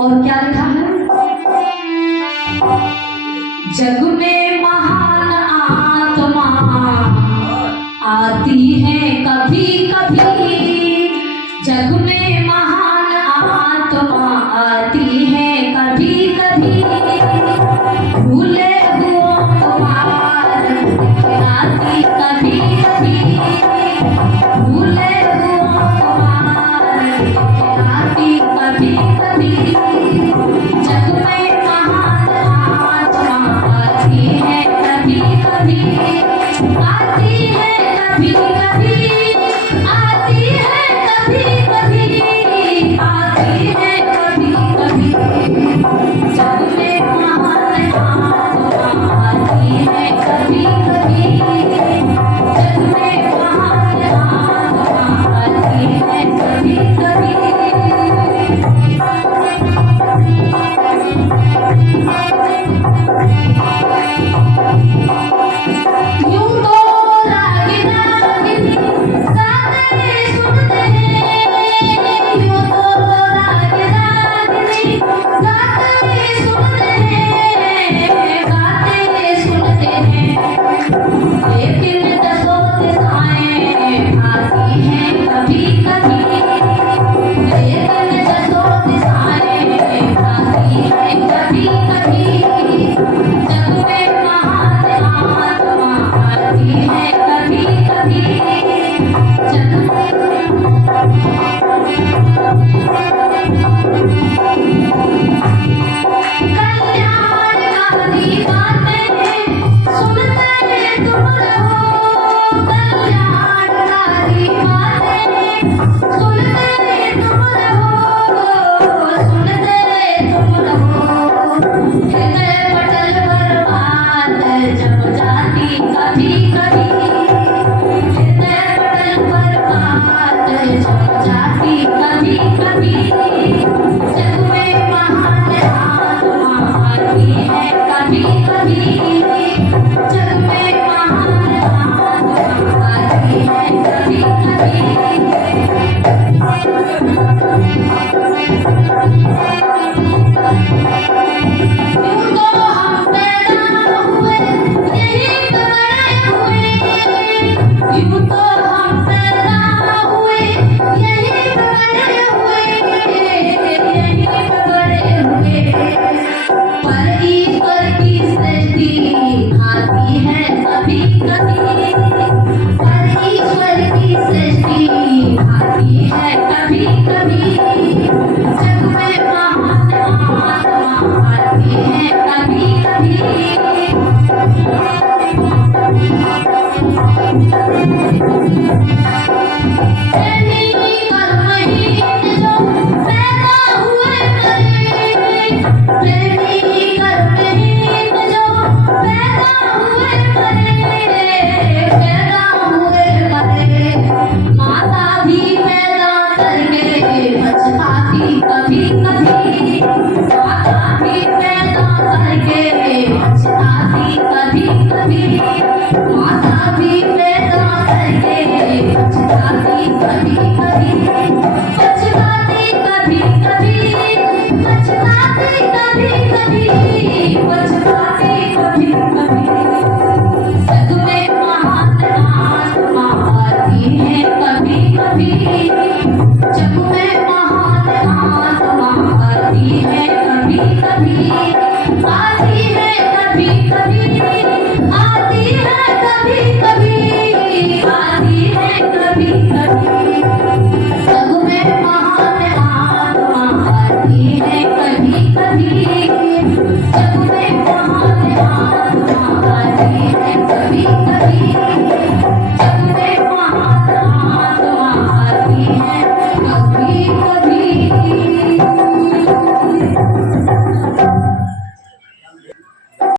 और क्या लिखा है? जग में महान आत्मा आती है कभी कभी, जग में महान आत्मा आती है कभी कभी, भूले हुओं तुम्हार आती कभी कभी, भूले हुओं तुम्हार आती कभी कभी, जग में महान आत्मा आती है कभी कभी, आती है कभी कभी, आती है कभी कभी, आती है कभी कभी, जग में महान आत्मा आती है कभी कभी, जग में महान आत्मा आती है कभी कभी। यूं तो रागी रागिनी गाते सुनते हैं, यूं तो रागी रागिनी गाते सुनते हैं, गाते सुनते हैं, लेकिन दसों दिशाएं आती हैं कभी कभी, लेकिन दसों दिशाएं आती हैं कभी कभी, जग में महान आत्मा आती है कभी कभी, जग कल्याणकारी बातें सुनते तुम रहो, कल्याणकारी बातें सुनते तुम रहो, सुनते तुम रहो, हृदय पटल पर बात जब जाती कभी कभी, हृदय पटल पर बात जब जाती कभी कभी, जग में महान आत्मा आती है कभी कभी, जग में महान आत्मा आती है कभी कभी। यूं तो हम पैदा हुए यहीं पे बड़े हुए, यूं तो हम पैदा हुए यहीं पे बड़े हुए, यहीं पे बड़े हुए, पर ईश्वर की सृष्टि आती है कभी कभी, पर ईश्वर की सृष्टि आती है कभी कभी, जग में महान आत्मा आती है कभी कभी। प्रेमी कर्महीन जो पैदा हुए मरे, प्रेमी कर्महीन जो पैदा हुए मरे, पैदा हुए मरे, माता भी पैदा करके पछताती कभी कभी, माता भी पैदा करके पछताती कभी कभी, माता भी पैदा करके पछताती कभी कभी, पछताती कभी कभी, पछताती कभी कभी, पछताती कभी कभी, जग में महान आत्मा आती है कभी कभी, जग में महान आत्मा आती है कभी कभी, आती है कभी कभी।